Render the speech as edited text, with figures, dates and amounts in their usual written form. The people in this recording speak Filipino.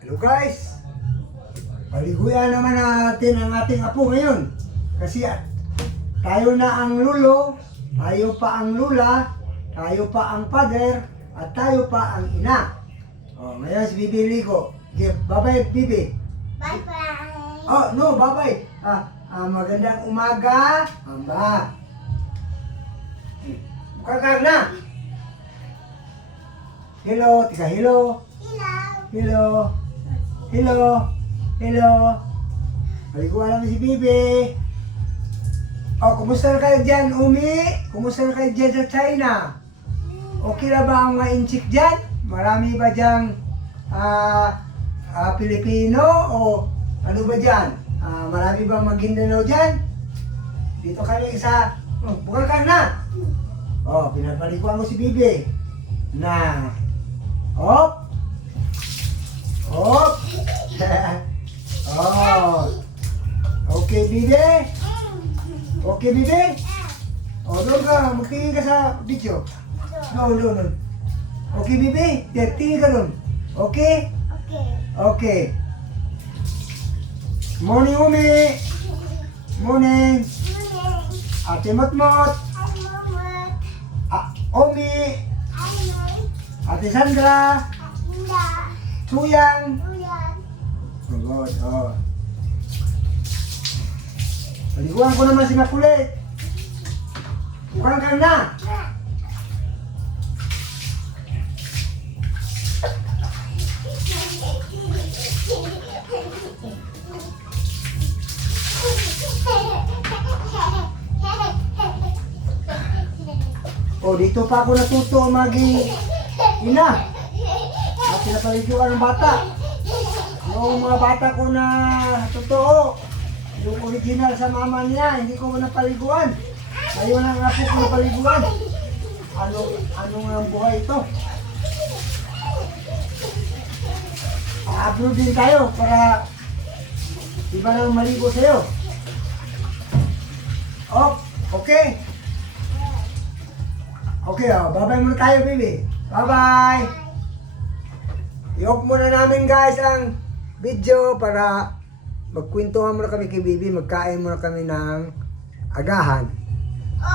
Hello guys! Paliguyan naman natin ang ating apo ngayon. Kasi tayo na ang lulo, tayo pa ang lula, tayo pa ang father, at tayo pa ang ina. Oh, ngayon si Bibi ligo. Okay, bye-bye Bibi. Bye-bye. Oh, no, bye-bye. Magandang umaga. Amba. Bukakag na. Hello, tika hello. Hello. Hello. Hello. Paliguan namin si Bibi. Oh, kumusta na kayo dyan, Umi? Kumusta na kayo dyan sa China? Okay na ba ang mga inchik dyan? Marami ba dyan Pilipino o ano ba dyan? Marami ba Maguindanao dyan? Dito kami sa... bukan ka na! Oh, pinapaliguan ko si Bibi. Na. Hop! Hop! Oh! Okay, Bibi? Okay, Bibi? Oh, doon ka. Magtingin ka sa video. No. Okay, Bibi? Tingin ka doon. Okay? Okay. Okay. Morning, Umi. Morning. Ate Motmot. Omi. Ate Sandra. Tuyang. Oh, God. Oh. Paliguan ko naman si Makulit. Bukan ka na. Oh, dito pa ako natuto magi ina. At pinapaliguan ng bata. Yung mga bata ko na totoo, yung original sa mama niya, hindi ko napaliguan. Ngayon ang apo ko napaliguan. Ano nga ang buhay ito? Upload din tayo para iba nang maligo sa'yo. Oh, okay. Okay, bye-bye muna tayo, baby. Bye-bye. I-off muna namin guys ang video para magkwentuhan muna kami kay Bibi, magkain muna kami ng agahan.